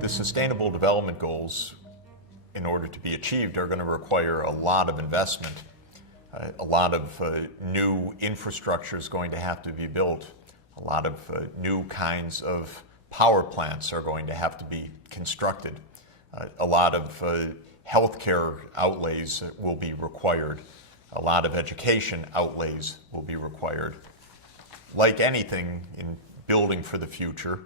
The Sustainable Development Goals, in order to be achieved, are going to require a lot of investment. A lot of new infrastructure is going to have to be built. A lot of new kinds of power plants are going to have to be constructed. A lot of healthcare outlays will be required. A lot of education outlays will be required. Like anything in building for the future,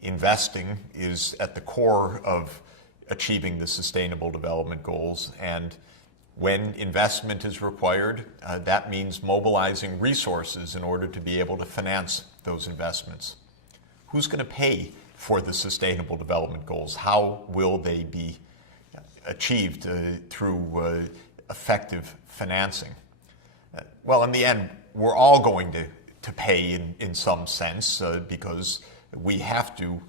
investing is at the core of achieving the Sustainable Development Goals, and when investment is required, that means mobilizing resources in order to be able to finance those investments. Who's going to pay for the Sustainable Development Goals? How will they be achieved through effective financing? Well, in the end, we're all going to pay in some sense because we have to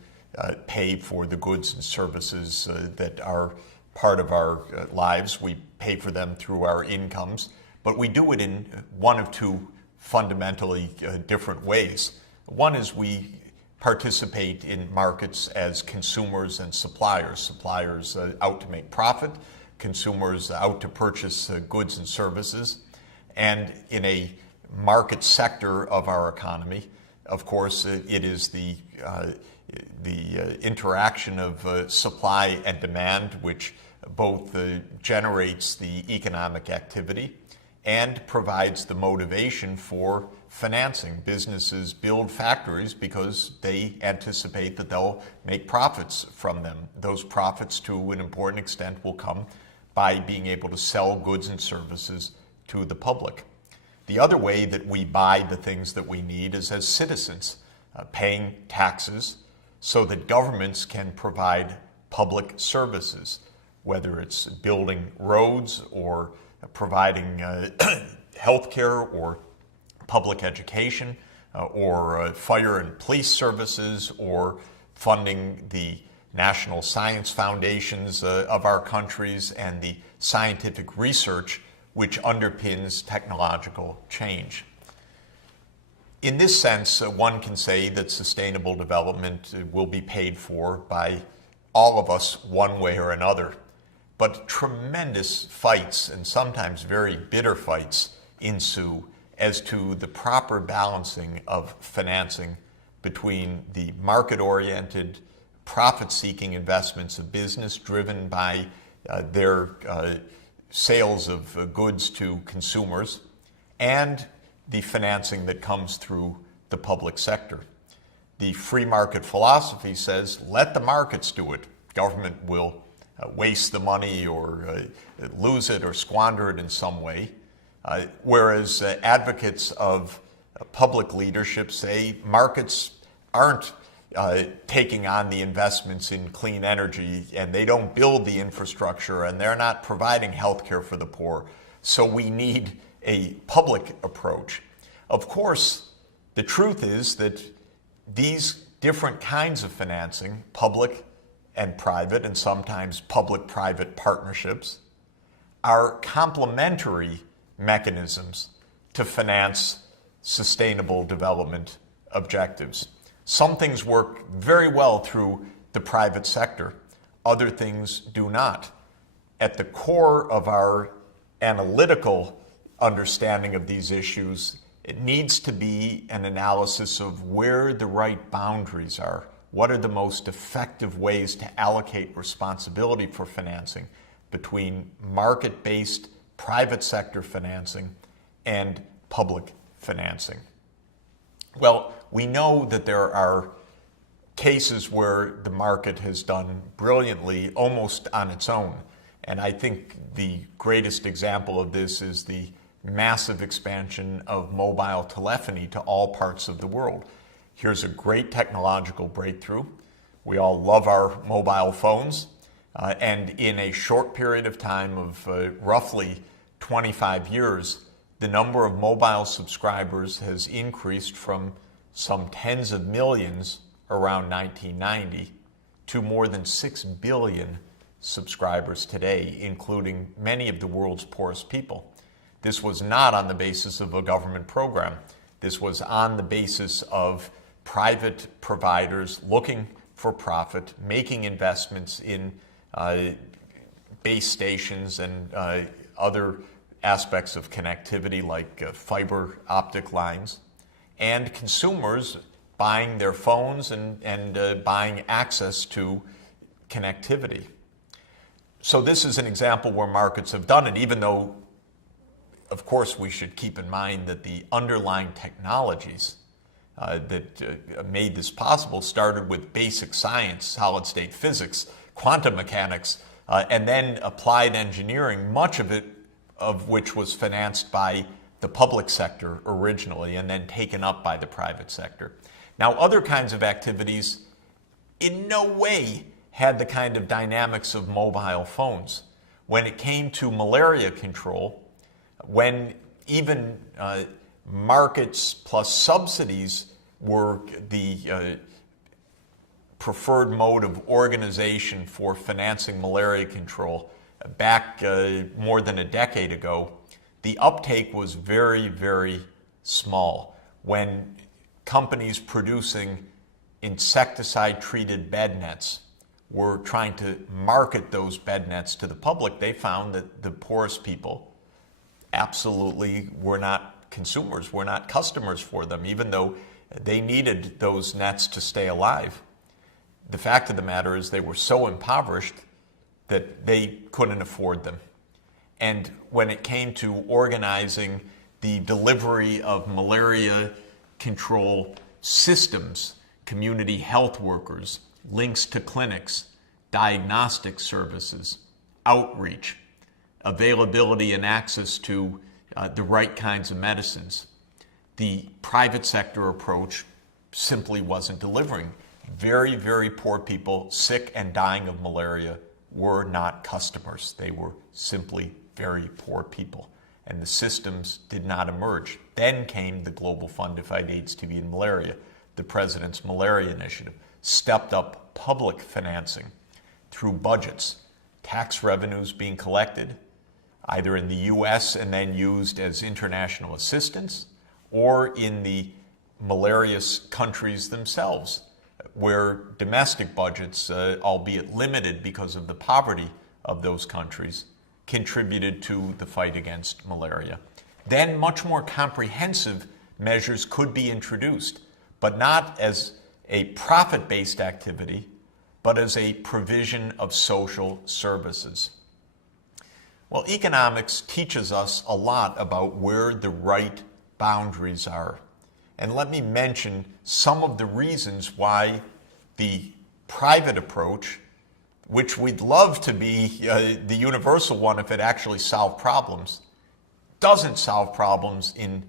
pay for the goods and services that are part of our lives. We pay for them through our incomes, but we do it in one of two fundamentally different ways. One is we participate in markets as consumers and suppliers. Suppliers out to make profit, consumers out to purchase goods and services. And in a market sector of our economy, of course, it is the interaction of supply and demand which both generates the economic activity and provides the motivation for financing. Businesses build factories because they anticipate that they'll make profits from them. Those profits, to an important extent, will come by being able to sell goods and services to the public. The other way that we buy the things that we need is as citizens, paying taxes so that governments can provide public services, whether it's building roads or providing health care or public education or fire and police services or funding the national science foundations of our countries and the scientific research which underpins technological change. In this sense, one can say that sustainable development will be paid for by all of us one way or another. But tremendous fights, and sometimes very bitter fights, ensue as to the proper balancing of financing between the market-oriented, profit-seeking investments of business driven by their sales of goods to consumers and the financing that comes through the public sector. The free market philosophy says, let the markets do it. Government will waste the money or lose it or squander it in some way. Whereas advocates of public leadership say markets aren't taking on the investments in clean energy, and they don't build the infrastructure, and they're not providing health care for the poor. So we need a public approach. Of course, the truth is that these different kinds of financing, public and private, and sometimes public-private partnerships, are complementary mechanisms to finance sustainable development objectives. Some things work very well through the private sector. Other things do not. At the core of our analytical understanding of these issues, it needs to be an analysis of where the right boundaries are. What are the most effective ways to allocate responsibility for financing between market-based private sector financing and public financing? Well, we know that there are cases where the market has done brilliantly almost on its own. And I think the greatest example of this is the massive expansion of mobile telephony to all parts of the world. Here's a great technological breakthrough. We all love our mobile phones. And in a short period of time of roughly 25 years, the number of mobile subscribers has increased from some tens of millions around 1990 to more than 6 billion subscribers today, including many of the world's poorest people. This was not on the basis of a government program. This was on the basis of private providers looking for profit, making investments in base stations and other aspects of connectivity like fiber optic lines, and consumers buying their phones and buying access to connectivity. So this is an example where markets have done it, even though, of course, we should keep in mind that the underlying technologies that made this possible started with basic science, solid-state physics, quantum mechanics, and then applied engineering, much of which was financed by the public sector originally and then taken up by the private sector. Now, other kinds of activities in no way had the kind of dynamics of mobile phones. When it came to malaria control, when even markets plus subsidies were the preferred mode of organization for financing malaria control back more than a decade ago, the uptake was very, very small. When companies producing insecticide-treated bed nets were trying to market those bed nets to the public, they found that the poorest people absolutely were not consumers, were not customers for them, even though they needed those nets to stay alive. The fact of the matter is they were so impoverished that they couldn't afford them. And when it came to organizing the delivery of malaria control systems, community health workers, links to clinics, diagnostic services, outreach, availability and access to the right kinds of medicines, the private sector approach simply wasn't delivering. Very, very poor people, sick and dying of malaria, were not customers. They were simply very poor people, and the systems did not emerge. Then came the Global Fund to Fight AIDS, TB, and Malaria, the President's Malaria Initiative, stepped up public financing through budgets, tax revenues being collected either in the U.S. and then used as international assistance, or in the malarious countries themselves, where domestic budgets, albeit limited because of the poverty of those countries, contributed to the fight against malaria. Then much more comprehensive measures could be introduced, but not as a profit-based activity, but as a provision of social services. Well, economics teaches us a lot about where the right boundaries are. And let me mention some of the reasons why the private approach, which we'd love to be the universal one if it actually solved problems, doesn't solve problems in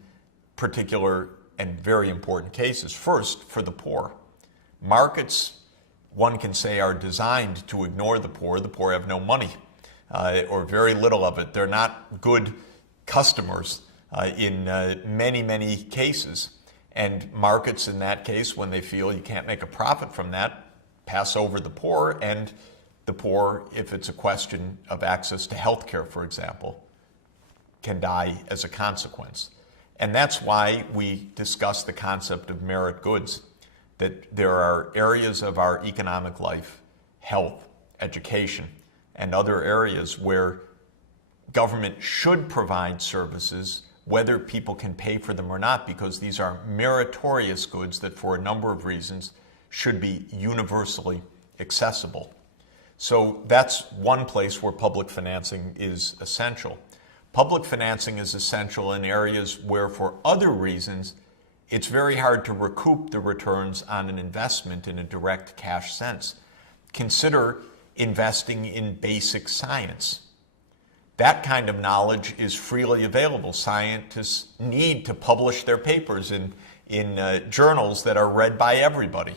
particular and very important cases. First, for the poor. Markets, one can say, are designed to ignore the poor. The poor have no money or very little of it. They're not good customers in many, many cases. And markets in that case, when they feel you can't make a profit from that, pass over the poor, and the poor, if it's a question of access to health care, for example, can die as a consequence. And that's why we discuss the concept of merit goods, that there are areas of our economic life, health, education, and other areas where government should provide services, whether people can pay for them or not, because these are meritorious goods that for a number of reasons should be universally accessible. So that's one place where public financing is essential. Public financing is essential in areas where for other reasons it's very hard to recoup the returns on an investment in a direct cash sense. Consider investing in basic science. That kind of knowledge is freely available. Scientists need to publish their papers in journals that are read by everybody.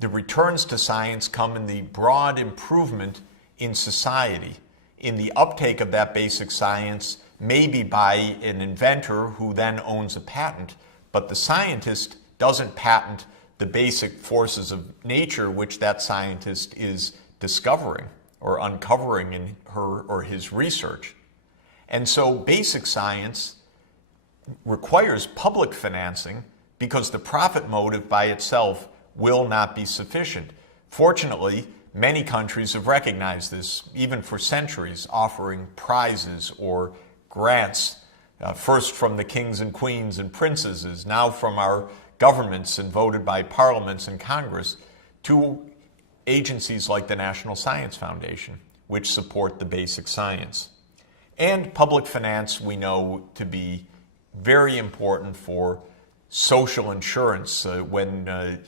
The returns to science come in the broad improvement in society, in the uptake of that basic science, maybe by an inventor who then owns a patent, but the scientist doesn't patent the basic forces of nature which that scientist is discovering or uncovering in her or his research. And so basic science requires public financing because the profit motive by itself will not be sufficient. Fortunately, many countries have recognized this, even for centuries, offering prizes or grants, first from the kings and queens and princesses, now from our governments and voted by parliaments and Congress, to agencies like the National Science Foundation, which support the basic science. And public finance we know to be very important for social insurance when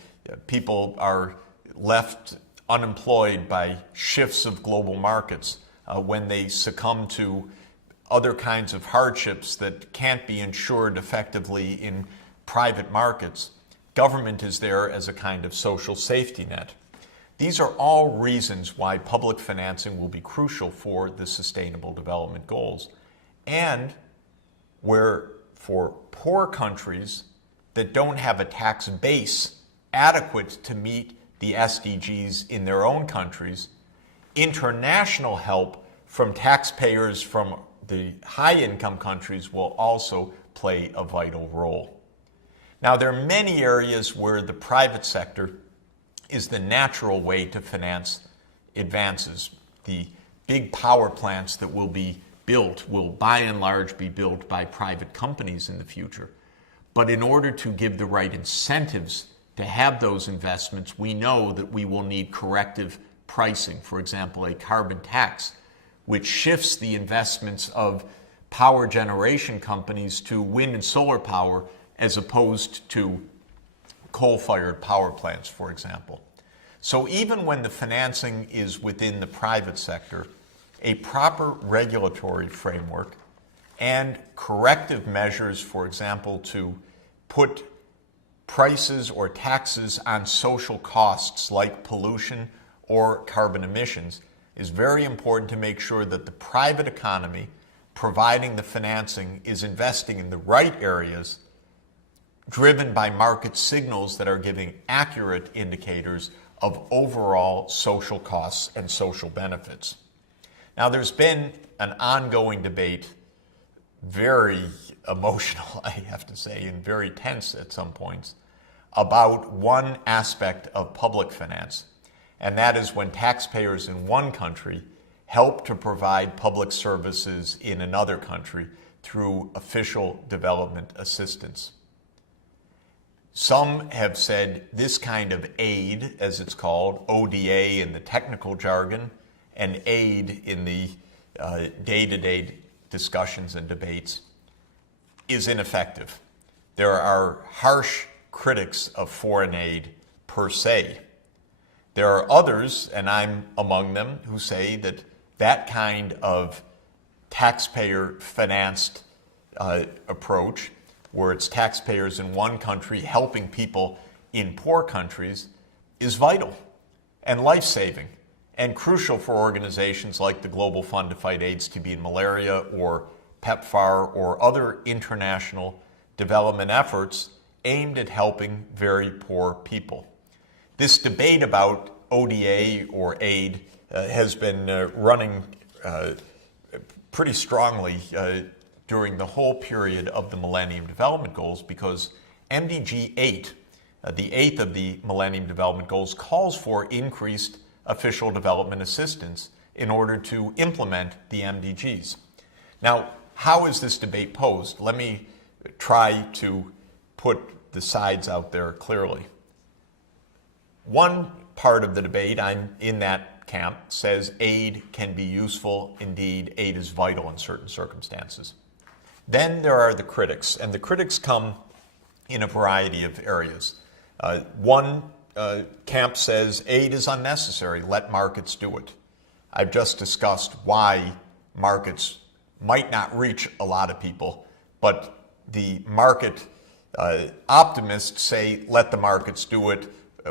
people are left unemployed by shifts of global markets, when they succumb to other kinds of hardships that can't be insured effectively in private markets. Government is there as a kind of social safety net. These are all reasons why public financing will be crucial for the Sustainable Development Goals, and where for poor countries that don't have a tax base adequate to meet the SDGs in their own countries, international help from taxpayers from the high-income countries will also play a vital role. Now, there are many areas where the private sector is the natural way to finance advances. The big power plants that will be built will by and large be built by private companies in the future. But in order to give the right incentives to have those investments, we know that we will need corrective pricing. For example, a carbon tax, which shifts the investments of power generation companies to wind and solar power as opposed to coal-fired power plants, for example. So even when the financing is within the private sector, a proper regulatory framework and corrective measures, for example, to put prices or taxes on social costs like pollution or carbon emissions, is very important to make sure that the private economy providing the financing is investing in the right areas, driven by market signals that are giving accurate indicators of overall social costs and social benefits. Now, there's been an ongoing debate, very emotional, I have to say, and very tense at some points, about one aspect of public finance, and that is when taxpayers in one country help to provide public services in another country through official development assistance. Some have said this kind of aid, as it's called, ODA in the technical jargon, and aid in the day-to-day discussions and debates, is ineffective. There are harsh critics of foreign aid per se. There are others, and I'm among them, who say that that kind of taxpayer-financed approach, where it's taxpayers in one country helping people in poor countries, is vital and life-saving and crucial for organizations like the Global Fund to Fight AIDS, TB, and Malaria, or PEPFAR, or other international development efforts aimed at helping very poor people. This debate about ODA or aid has been running pretty strongly during the whole period of the Millennium Development Goals, because MDG 8, the eighth of the Millennium Development Goals, calls for increased official development assistance in order to implement the MDGs. Now, how is this debate posed? Let me try to put the sides out there clearly. One part of the debate, I'm in that camp, says aid can be useful. Indeed, aid is vital in certain circumstances. Then there are the critics, and the critics come in a variety of areas. One camp says aid is unnecessary, let markets do it. I've just discussed why markets might not reach a lot of people, but the market optimists say let the markets do it.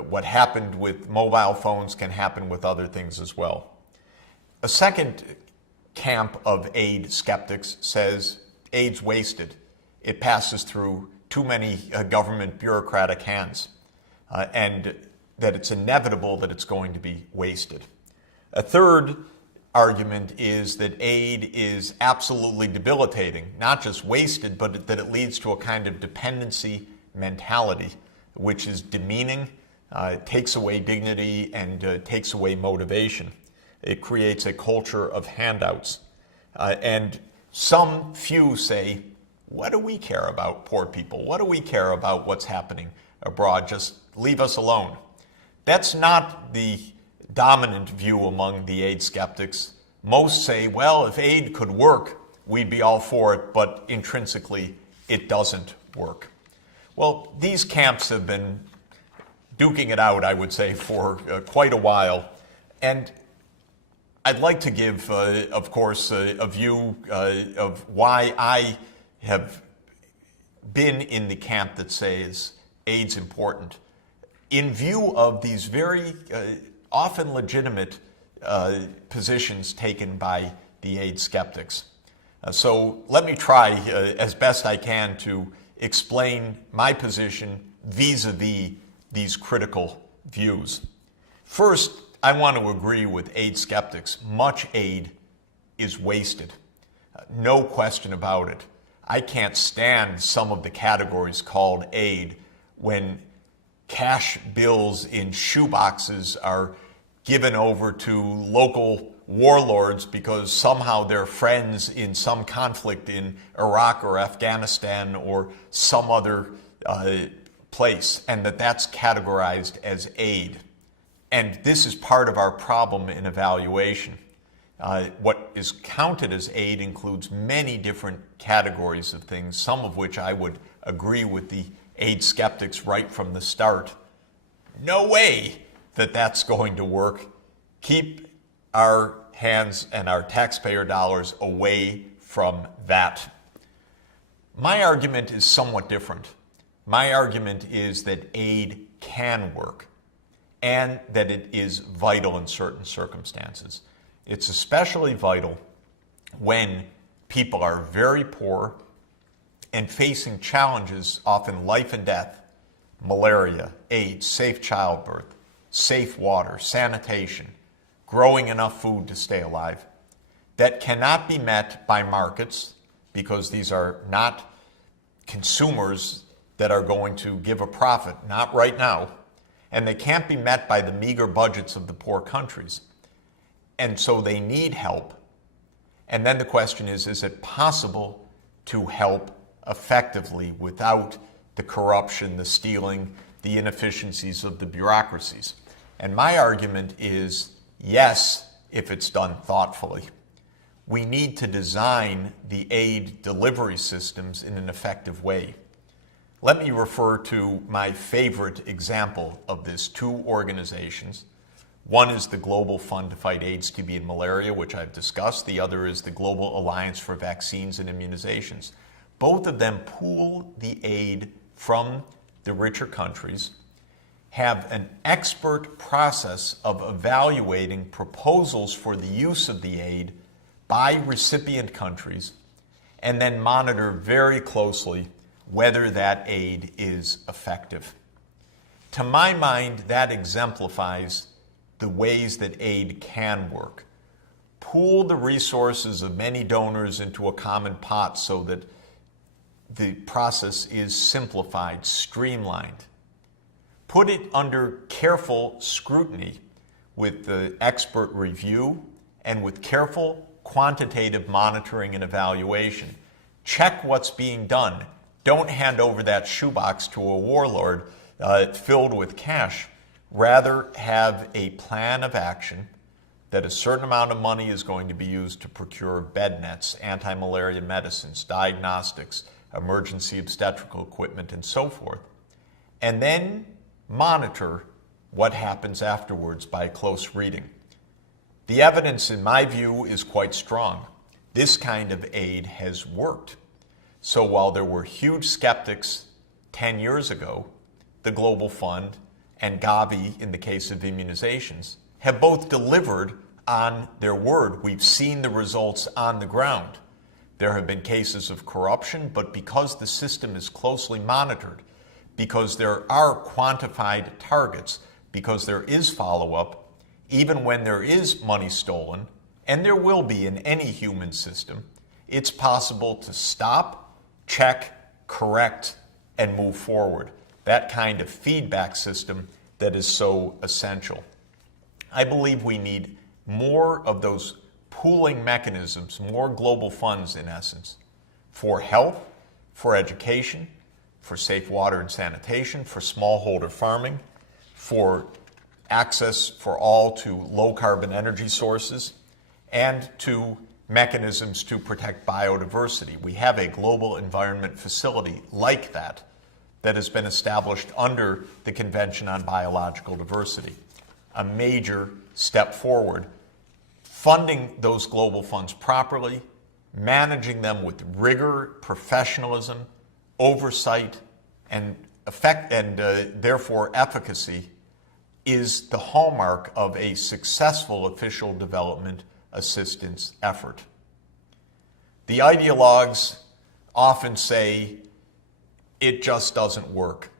What happened with mobile phones can happen with other things as well. A second camp of aid skeptics says aid's wasted. It passes through too many government bureaucratic hands, and that it's inevitable that it's going to be wasted. A third argument is that aid is absolutely debilitating, not just wasted, but that it leads to a kind of dependency mentality, which is demeaning, takes away dignity, and takes away motivation. It creates a culture of handouts. And some few say, what do we care about poor people? What do we care about what's happening abroad? Just leave us alone. That's not the dominant view among the aid skeptics. Most say, well, if aid could work, we'd be all for it, but intrinsically, it doesn't work. Well, these camps have been duking it out, I would say, for quite a while. And I'd like to give, of course, a view of why I have been in the camp that says aid's important. In view of these very often legitimate positions taken by the aid skeptics. So let me try as best I can to explain my position vis-a-vis these critical views. First, I want to agree with aid skeptics. Much aid is wasted. No question about it. I can't stand some of the categories called aid when cash bills in shoeboxes are given over to local warlords because somehow they're friends in some conflict in Iraq or Afghanistan or some other place, and that's categorized as aid. And this is part of our problem in evaluation. What is counted as aid includes many different categories of things, some of which I would agree with the aid skeptics right from the start. No way that that's going to work. Keep our hands and our taxpayer dollars away from that. My argument is somewhat different. My argument is that aid can work and that it is vital in certain circumstances. It's especially vital when people are very poor and facing challenges, often life and death, malaria, AIDS, safe childbirth, safe water, sanitation, growing enough food to stay alive, that cannot be met by markets because these are not consumers that are going to give a profit, not right now, and they can't be met by the meager budgets of the poor countries. And so they need help. And then the question is it possible to help effectively without the corruption, the stealing, the inefficiencies of the bureaucracies? And my argument is yes, if it's done thoughtfully. We need to design the aid delivery systems in an effective way. Let me refer to my favorite example of this, two organizations. One is the Global Fund to Fight AIDS, TB, and Malaria, which I've discussed. The other is the Global Alliance for Vaccines and Immunizations. Both of them pool the aid from the richer countries, have an expert process of evaluating proposals for the use of the aid by recipient countries, and then monitor very closely whether that aid is effective. To my mind, that exemplifies the ways that aid can work. Pool the resources of many donors into a common pot so that the process is simplified, streamlined. Put it under careful scrutiny with the expert review and with careful quantitative monitoring and evaluation. Check what's being done. Don't hand over that shoebox to a warlord filled with cash. Rather, have a plan of action that a certain amount of money is going to be used to procure bed nets, anti-malaria medicines, diagnostics, emergency obstetrical equipment, and so forth. And then monitor what happens afterwards by close reading. The evidence, in my view, is quite strong. This kind of aid has worked. So while there were huge skeptics 10 years ago, the Global Fund and Gavi, in the case of immunizations, have both delivered on their word. We've seen the results on the ground. There have been cases of corruption, but because the system is closely monitored, because there are quantified targets, because there is follow-up, even when there is money stolen and there will be in any human system, it's possible to stop, check, correct, and move forward. That kind of feedback system that is so essential. I believe we need more of those pooling mechanisms, more global funds in essence, for health, for education, for safe water and sanitation, for smallholder farming, for access for all to low carbon energy sources, and to mechanisms to protect biodiversity. We have a global environment facility like that has been established under the Convention on Biological Diversity. A major step forward. Funding those global funds properly, managing them with rigor, professionalism, oversight, and therefore efficacy is the hallmark of a successful official development assistance effort. The ideologues often say it just doesn't work,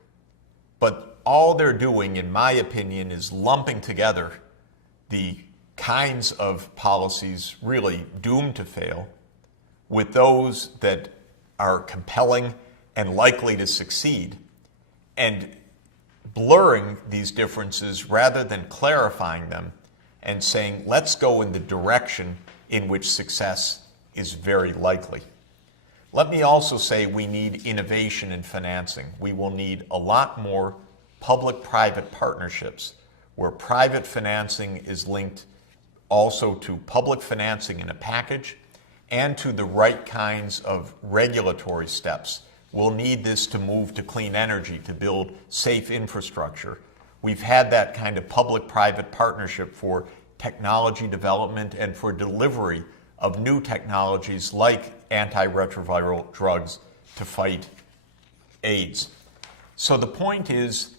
but all they're doing, in my opinion, is lumping together the kinds of policies really doomed to fail with those that are compelling and likely to succeed, and blurring these differences rather than clarifying them and saying, let's go in the direction in which success is very likely. Let me also say we need innovation in financing. We will need a lot more public-private partnerships where private financing is linked also to public financing in a package and to the right kinds of regulatory steps. We'll need this to move to clean energy, to build safe infrastructure. We've had that kind of public-private partnership for technology development and for delivery of new technologies like antiretroviral drugs to fight AIDS. So the point is,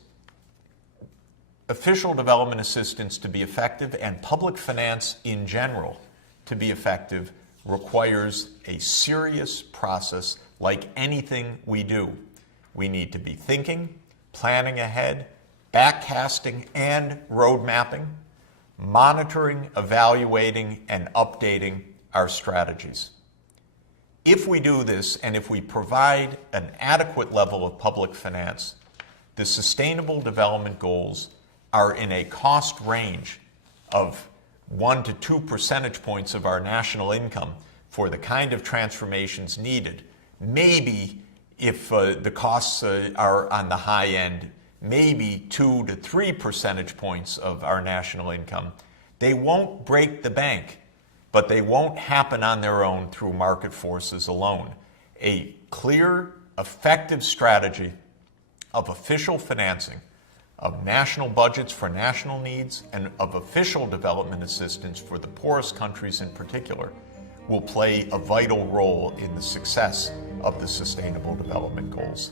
official development assistance to be effective and public finance in general to be effective requires a serious process like anything we do. We need to be thinking, planning ahead, backcasting and road mapping, monitoring, evaluating, and updating our strategies. If we do this, and if we provide an adequate level of public finance, the Sustainable Development Goals are in a cost range of 1 to 2 percentage points of our national income for the kind of transformations needed. Maybe if the costs are on the high end, maybe 2 to 3 percentage points of our national income. They won't break the bank, but they won't happen on their own through market forces alone. A clear, effective strategy of official financing, of national budgets for national needs, and of official development assistance for the poorest countries in particular will play a vital role in the success of the Sustainable Development Goals.